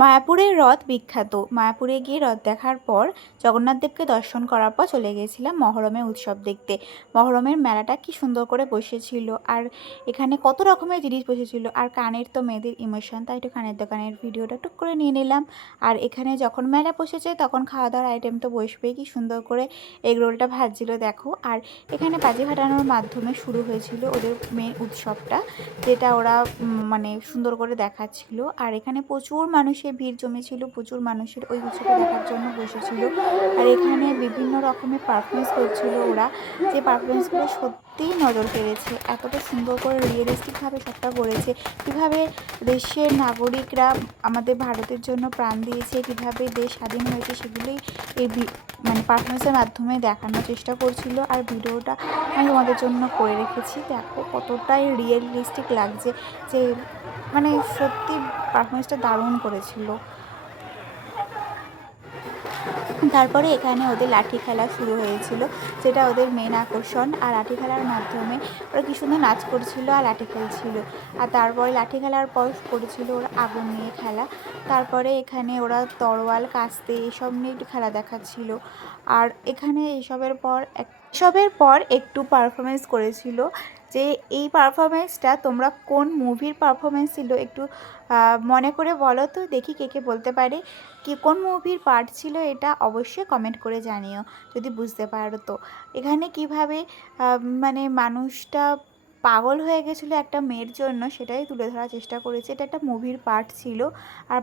মায়াপুরের রথ বিখ্যাত। মায়াপুরে গিয়ে রথ দেখার পর জগন্নাথ দেবকে দর্শন করার পর চলে গিয়েছিলাম মহরমের উৎসব দেখতে। মহরমের মেলাটা কি সুন্দর করে বসেছিল, আর এখানে কত রকমের জিনিস বসেছিল। আর কানের তো মেয়েদের ইমোশন, তাই একটু কানের দোকানের ভিডিওটা টুক করে নিয়ে নিলাম। আর এখানে যখন মেলা বসেছে তখন খাওয়া দাওয়ার আইটেম তো বসবেই। কি সুন্দর করে এগ রোলটা ভাজছিল দেখো। আর এখানে বাজি ফাটানোর মাধ্যমে শুরু হয়েছিল ওদের মেন উৎসবটা, যেটা ওরা মানে সুন্দর করে দেখাচ্ছিল। আর এখানে প্রচুর মানুষের ভিড় জমেছিল, প্রচুর মানুষের ওই উৎসবটা দেখার জন্য বসেছিল। আর এখানে বিভিন্ন রকমের পারফরমেন্স করছিল ওরা, যে পারফরমেন্সগুলো সত্যিই নজর কেড়েছে। এতটা সুন্দর করে রিয়েলিস্টিকভাবে সবটা করেছে। কীভাবে দেশের নাগরিকরা আমাদের ভারতের জন্য প্রাণ দিয়েছে, কীভাবে দেশ স্বাধীন হয়েছে, সেগুলোই এই মানে পারফরমেন্সের মাধ্যমে দেখানোর চেষ্টা করছিল। আর ভিডিওটা আমি তোমাদের জন্য করে রেখেছি, দেখো কতটাই রিয়েলিস্টিক লাগছে, যে মানে সত্যি পারফরমেন্সটা দারুণ করেছিল। তারপরে এখানে ওদের লাঠি খেলা শুরু হয়েছিল, যেটা ওদের মেন আকর্ষণ। আর লাঠি খেলার মাধ্যমে ওরা কী সুন্দর নাচ করছিল আর লাঠি খেলছিল। আর তারপরে লাঠি খেলার পর করেছিল ওরা আগুন নিয়ে খেলা। তারপরে এখানে ওরা তরোয়াল কাস্তে এসব নিয়ে একটু খেলা দেখাচ্ছিল। আর এখানে এসবের পর একটু পারফরমেন্স করেছিল। যে এই পারফরমেন্সটা তোমরা কোন মুভির পারফরমেন্স ছিল একটু মনে করে বলো তো, দেখি কে কে বলতে পারে কি কোন মুভির পার্ট ছিল এটা, অবশ্যই কমেন্ট করে জানিও যদি বুঝতে পারো। তো এখানে কিভাবে মানে মানুষটা পাগল হয়ে গেছিলো একটা মেয়ের জন্য, সেটাই তুলে ধরার চেষ্টা করেছে। এটা একটা মুভির পার্ট ছিল। আর